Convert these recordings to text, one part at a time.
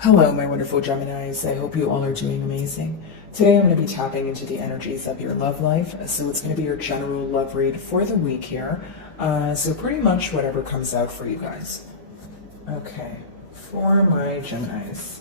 Hello, my wonderful Geminis. I hope you all are doing amazing. Today I'm going to be tapping into the energies of your love life. So it's going to be your general love read for the week here. So pretty much whatever comes out for you guys. Okay, for my Geminis.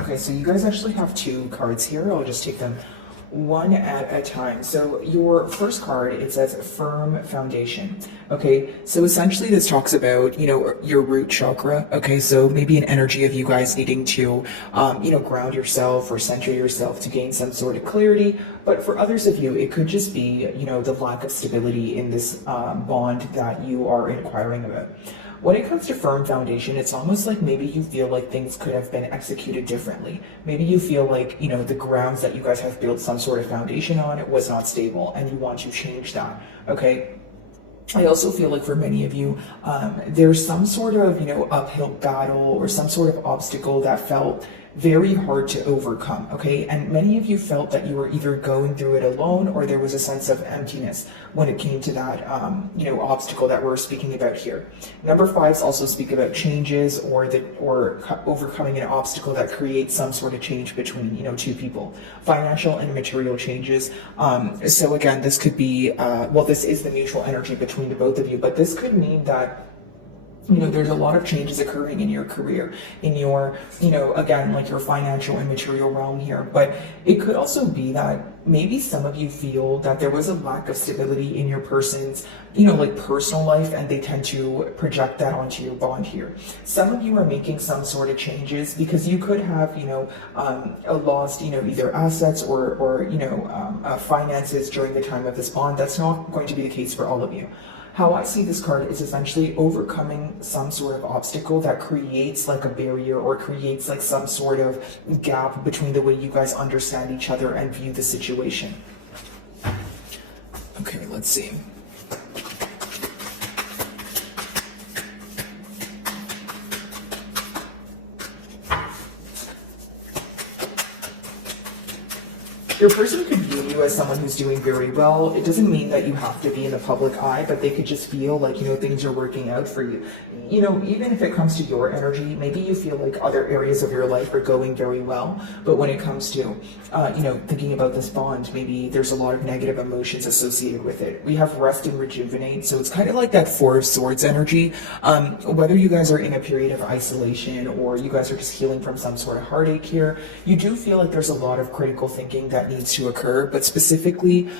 Okay, so you guys actually have two cards here. I'll just take them one at a time. So your first card, it says firm foundation. Okay, so essentially this talks about, your root chakra. Okay, so maybe an energy of you guys needing to, ground yourself or center yourself to gain some sort of clarity. But for others of you, it could just be, the lack of stability in this bond that you are inquiring about. When it comes to firm foundation, it's almost like maybe you feel like things could have been executed differently. Maybe you feel like, the grounds that you guys have built some sort of foundation on, it was not stable and you want to change that, okay? I also feel like for many of you, there's some sort of, uphill battle or some sort of obstacle that felt very hard to overcome, okay? And many of you felt that you were either going through it alone or there was a sense of emptiness when it came to that, obstacle that we're speaking about here. Number fives also speak about changes or overcoming an obstacle that creates some sort of change between, two people. Financial and material changes. So again, this could be, this is the mutual energy between the both of you, but this could mean that there's a lot of changes occurring in your career, in your, again, like your financial and material realm here. But it could also be that maybe some of you feel that there was a lack of stability in your person's, personal life, and they tend to project that onto your bond here. Some of you are making some sort of changes because you could have, lost, either assets or finances during the time of this bond. That's not going to be the case for all of you. How I see this card is essentially overcoming some sort of obstacle that creates like a barrier or creates like some sort of gap between the way you guys understand each other and view the situation. Okay, let's see. Your person could view you as someone who's doing very well. It doesn't mean that you have to be in the public eye, but they could just feel like, things are working out for you. Even if it comes to your energy, maybe you feel like other areas of your life are going very well. But when it comes to, thinking about this bond, maybe there's a lot of negative emotions associated with it. We have rest and rejuvenate. So it's kind of like that Four of Swords energy. Whether you guys are in a period of isolation or you guys are just healing from some sort of heartache here, you do feel like there's a lot of critical thinking that needs to occur, but specifically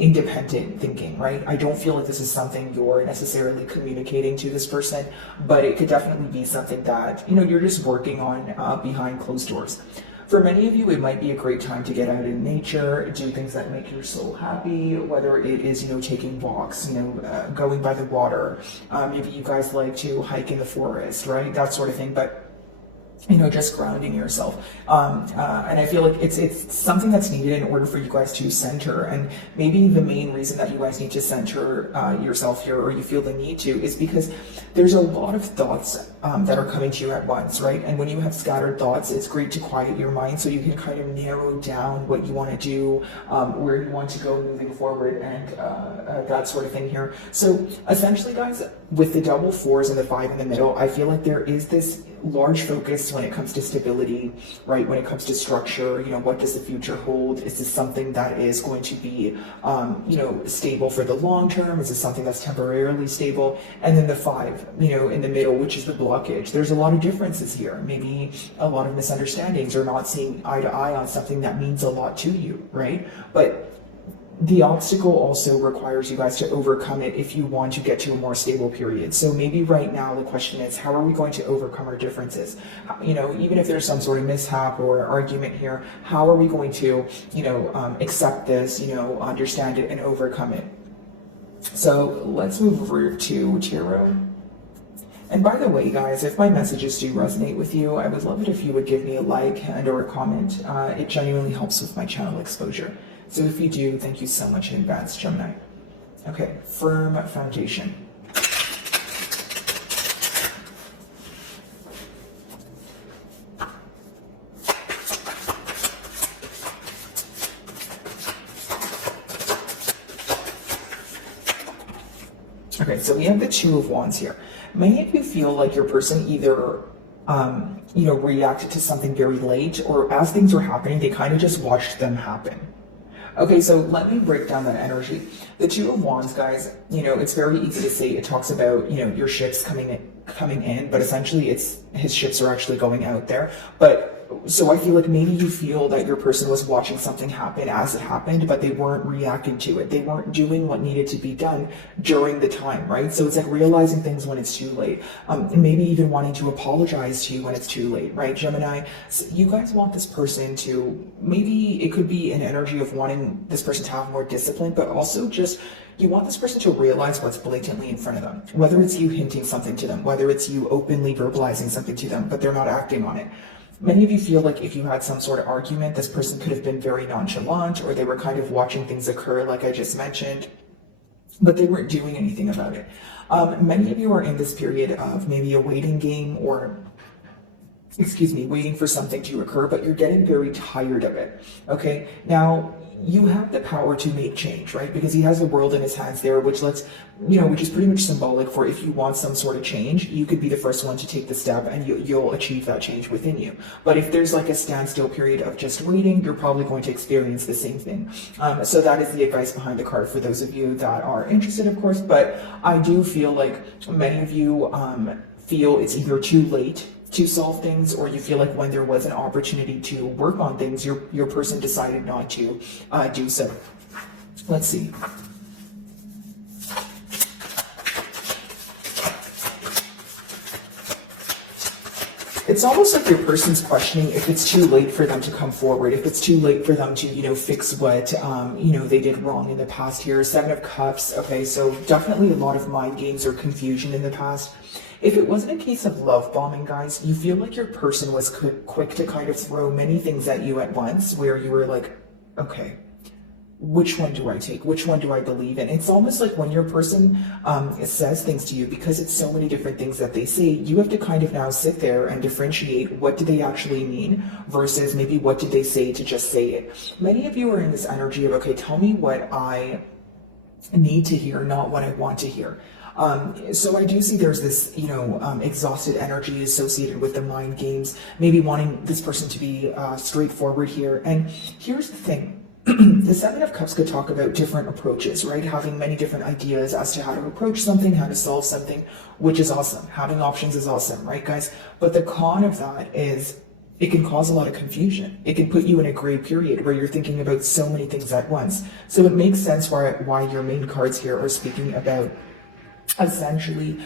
independent thinking, right? I don't feel like this is something you're necessarily communicating to this person, but it could definitely be something that, you're just working on behind closed doors. For many of you, it might be a great time to get out in nature, do things that make your soul happy, whether it is, taking walks, going by the water. Maybe you guys like to hike in the forest, right? That sort of thing. But just grounding yourself. And I feel like it's something that's needed in order for you guys to center. And maybe the main reason that you guys need to center yourself here, or you feel the need to, is because there's a lot of thoughts that are coming to you at once, right? And when you have scattered thoughts, it's great to quiet your mind so you can kind of narrow down what you want to do, where you want to go moving forward, and that sort of thing here. So essentially, guys, with the double fours and the five in the middle, I feel like there is this large focus when it comes to stability, right? When it comes to structure, what does the future hold? Is this something that is going to be, stable for the long term? Is this something that's temporarily stable? And then the five, in the middle, which is the blockage. There's a lot of differences here. Maybe a lot of misunderstandings or not seeing eye to eye on something that means a lot to you, right? But the obstacle also requires you guys to overcome it if you want to get to a more stable period. So maybe right now the question is, how are we going to overcome our differences? Even if there's some sort of mishap or argument here, how are we going to, accept this, understand it and overcome it? So let's move over to tarot. And by the way, guys, if my messages do resonate with you, I would love it if you would give me a like and or a comment. It genuinely helps with my channel exposure. So if you do, thank you so much in advance, Gemini. Okay, firm foundation. Okay, so we have the Two of Wands here. Many of you feel like your person either, reacted to something very late, or as things were happening, they kind of just watched them happen. Okay, so let me break down that energy. The Two of Wands, guys, it's very easy to say. It talks about, your ships coming in, but essentially his ships are actually going out there. But so I feel like maybe you feel that your person was watching something happen as it happened, but they weren't reacting to it. They weren't doing what needed to be done during the time, right? So it's like realizing things when it's too late. Maybe even wanting to apologize to you when it's too late, right, Gemini? So you guys want this person to, maybe it could be an energy of wanting this person to have more discipline, but also just you want this person to realize what's blatantly in front of them, whether it's you hinting something to them, whether it's you openly verbalizing something to them, but they're not acting on it. Many of you feel like if you had some sort of argument, this person could have been very nonchalant, or they were kind of watching things occur, like I just mentioned, but they weren't doing anything about it. Many of you are in this period of maybe a waiting game, or waiting for something to occur, but you're getting very tired of it. Okay, now you have the power to make change, right? Because he has the world in his hands there, which which is pretty much symbolic for if you want some sort of change, you could be the first one to take the step, and you'll achieve that change within you. But if there's like a standstill period of just waiting, you're probably going to experience the same thing. So that is the advice behind the card for those of you that are interested, of course. But I do feel like many of you feel it's either too late to solve things, or you feel like when there was an opportunity to work on things, your person decided not to do so. Let's see. It's almost like your person's questioning if it's too late for them to come forward, if it's too late for them to, fix what, they did wrong in the past here. Seven of Cups. Okay, so definitely a lot of mind games or confusion in the past. If it wasn't a case of love bombing, guys, you feel like your person was quick to kind of throw many things at you at once, where you were like, okay, which one do I take? Which one do I believe in? It's almost like when your person says things to you, because it's so many different things that they say, you have to kind of now sit there and differentiate what do they actually mean versus maybe what did they say to just say it. Many of you are in this energy of, okay, tell me what I need to hear, not what I want to hear. So I do see there's this, exhausted energy associated with the mind games, maybe wanting this person to be straightforward here. And here's the thing. The Seven of Cups could talk about different approaches, right? Having many different ideas as to how to approach something, how to solve something, which is awesome. Having options is awesome, right, guys? But the con of that is it can cause a lot of confusion. It can put you in a gray period where you're thinking about so many things at once. So it makes sense why your main cards here are speaking about essentially,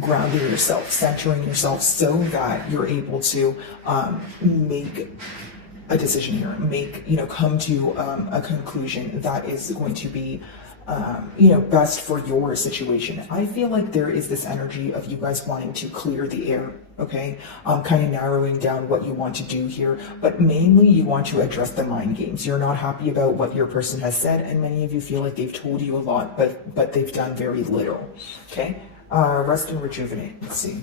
grounding yourself, centering yourself, so that you're able to make a decision here, come to a conclusion that is going to be, best for your situation. I feel like there is this energy of you guys wanting to clear the air, okay? Kind of narrowing down what you want to do here, but mainly you want to address the mind games. You're not happy about what your person has said, and many of you feel like they've told you a lot, but they've done very little, okay? Rest and rejuvenate. Let's see.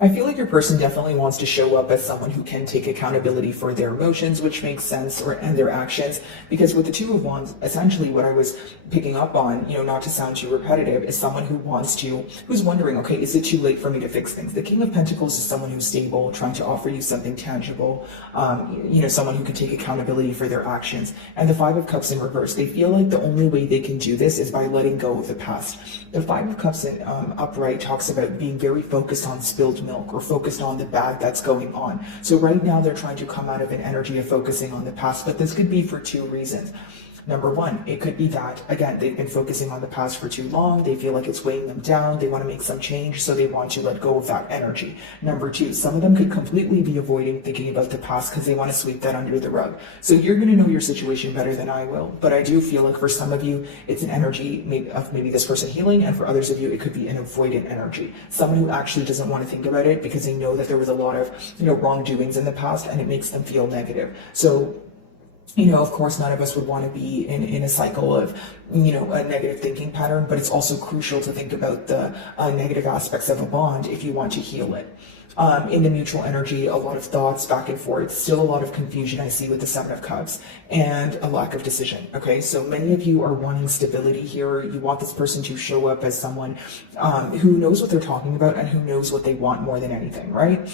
I feel like your person definitely wants to show up as someone who can take accountability for their emotions, which makes sense, and their actions, because with the Two of Wands, essentially what I was picking up on, not to sound too repetitive, is someone who's wondering, okay, is it too late for me to fix things? The King of Pentacles is someone who's stable, trying to offer you something tangible, someone who can take accountability for their actions. And the Five of Cups in reverse, they feel like the only way they can do this is by letting go of the past. The Five of Cups in upright talks about being very focused on spilled milk, or focused on the bad that's going on. So right now they're trying to come out of an energy of focusing on the past, but this could be for two reasons. Number one, it could be that, again, they've been focusing on the past for too long. They feel like it's weighing them down. They want to make some change, so they want to let go of that energy. Number two, some of them could completely be avoiding thinking about the past because they want to sweep that under the rug. So you're going to know your situation better than I will. But I do feel like for some of you, it's an energy of maybe this person healing, and for others of you, it could be an avoidant energy. Someone who actually doesn't want to think about it because they know that there was a lot of, wrongdoings in the past, and it makes them feel negative. So of course, none of us would want to be in a cycle of, a negative thinking pattern, but it's also crucial to think about the negative aspects of a bond if you want to heal it. In the mutual energy, a lot of thoughts back and forth, still a lot of confusion I see with the Seven of Cups, and a lack of decision. Okay, so many of you are wanting stability here. You want this person to show up as someone who knows what they're talking about and who knows what they want more than anything, right?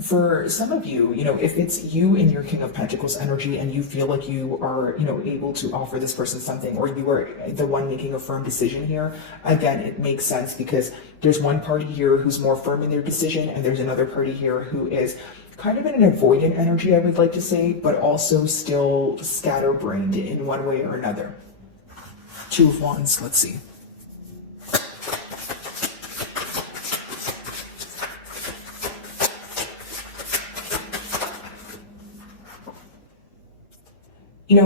For some of you, if it's you in your King of Pentacles energy and you feel like you are, able to offer this person something, or you are the one making a firm decision here, again, it makes sense because there's one party here who's more firm in their decision, and there's another party here who is kind of in an avoidant energy, I would like to say, but also still scatterbrained in one way or another. Two of Wands, let's see.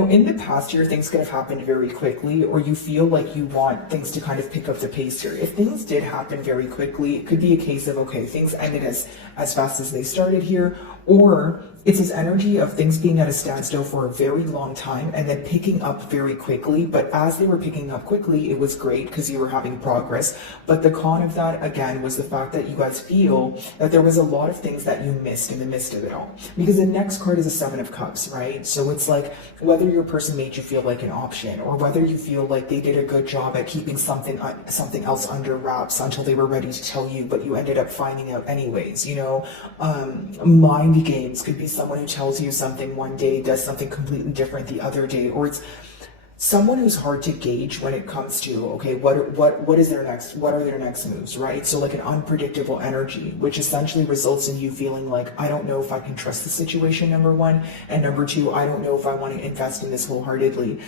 In the past year, things could have happened very quickly, or you feel like you want things to kind of pick up the pace here. If things did happen very quickly, it could be a case of, okay, things ended as fast as they started here, or it's this energy of things being at a standstill for a very long time and then picking up very quickly. But as they were picking up quickly, it was great because you were having progress. But the con of that, again, was the fact that you guys feel that there was a lot of things that you missed in the midst of it all. Because the next card is a Seven of Cups, right? So it's like whether your person made you feel like an option, or whether you feel like they did a good job at keeping something else under wraps until they were ready to tell you, but you ended up finding out anyways. Mind games could be someone who tells you something one day, does something completely different the other day, or it's someone who's hard to gauge when it comes to, okay, what is their next, what are their next moves, right? So like an unpredictable energy, which essentially results in you feeling like, I don't know if I can trust the situation, number one, and number two, I don't know if I want to invest in this wholeheartedly.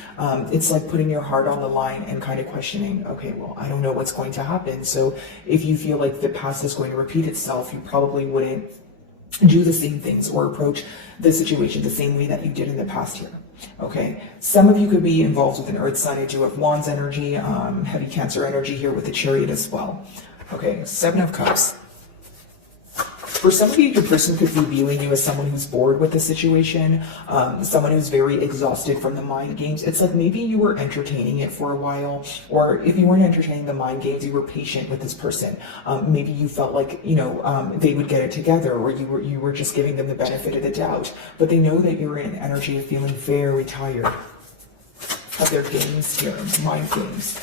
It's like putting your heart on the line and kind of questioning, okay, well, I don't know what's going to happen. So if you feel like the past is going to repeat itself, you probably wouldn't do the same things or approach the situation the same way that you did in the past year. Okay, some of you could be involved with an earth sign. I do have Wands energy, heavy Cancer energy here with the Chariot as well. Okay, Seven of Cups. For some of you, your person could be viewing you as someone who's bored with the situation, someone who's very exhausted from the mind games. It's like maybe you were entertaining it for a while, or if you weren't entertaining the mind games, you were patient with this person. Maybe you felt like, they would get it together, or you were just giving them the benefit of the doubt. But they know that you're in an energy of feeling very tired of their games here, mind games.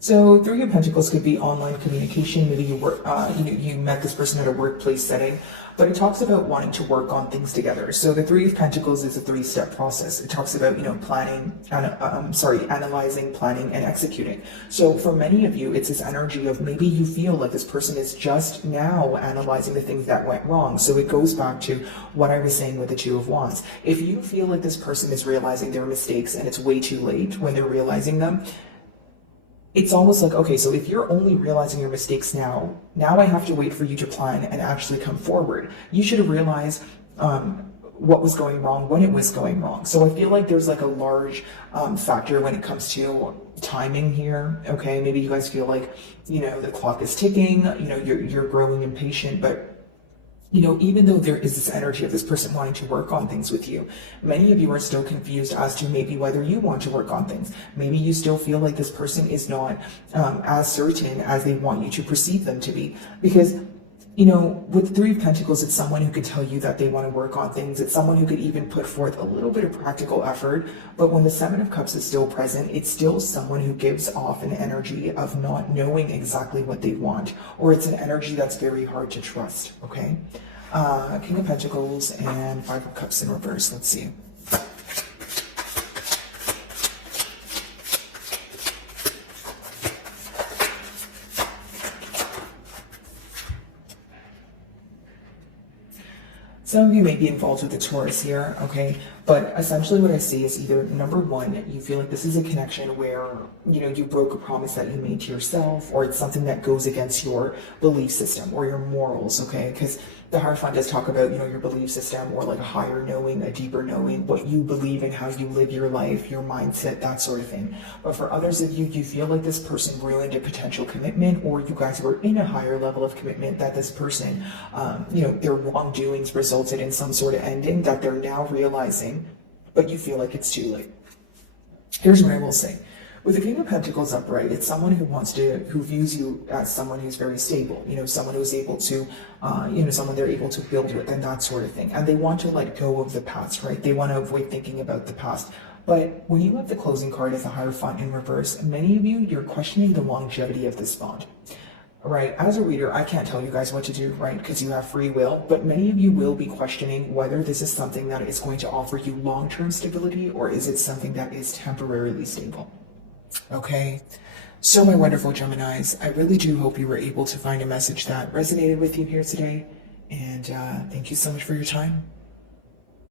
So Three of Pentacles could be online communication. Maybe you work, you met this person at a workplace setting, but it talks about wanting to work on things together. So the Three of Pentacles is a three-step process. It talks about, analyzing, planning, and executing. So for many of you, it's this energy of maybe you feel like this person is just now analyzing the things that went wrong. So it goes back to what I was saying with the Two of Wands. If you feel like this person is realizing their mistakes and it's way too late when they're realizing them, it's almost like, okay, so if you're only realizing your mistakes now I have to wait for you to plan and actually come forward. You should have realized what was going wrong when it was going wrong. So I feel like there's like a large factor when it comes to timing here. Okay, maybe you guys feel like, the clock is ticking, you're growing impatient, but even though there is this energy of this person wanting to work on things with you, many of you are still confused as to maybe whether you want to work on things. Maybe you still feel like this person is not as certain as they want you to perceive them to be. Because, with Three of Pentacles, it's someone who could tell you that they want to work on things. It's someone who could even put forth a little bit of practical effort. But when the Seven of Cups is still present, it's still someone who gives off an energy of not knowing exactly what they want. Or it's an energy that's very hard to trust, okay? King of Pentacles and Five of Cups in reverse. Let's see. Some of you may be involved with the Taurus here, okay? But essentially what I see is either number one, you feel like this is a connection where, you know, you broke a promise that you made to yourself, or it's something that goes against your belief system or your morals, okay? Because the Hierophant does talk about, you know, your belief system or like a higher knowing, a deeper knowing, what you believe in, how you live your life, your mindset, that sort of thing. But for others of you, you feel like this person ruined a potential commitment, or you guys were in a higher level of commitment that this person, you know, their wrongdoings resulted in some sort of ending that they're now realizing, but you feel like it's too late. Here's what I will say. With the King of Pentacles upright, it's someone who views you as someone who's very stable, you know, someone who's able to, you know, someone they're able to build with and that sort of thing. And they want to let go of the past, right? They want to avoid thinking about the past. But when you have the closing card as a Hierophant in reverse, many of you, you're questioning the longevity of this bond. Right, as a reader, I can't tell you guys what to do, right, because you have free will, but many of you will be questioning whether this is something that is going to offer you long-term stability, or is it something that is temporarily stable. Okay, so my wonderful Geminis, I really do hope you were able to find a message that resonated with you here today, and thank you so much for your time.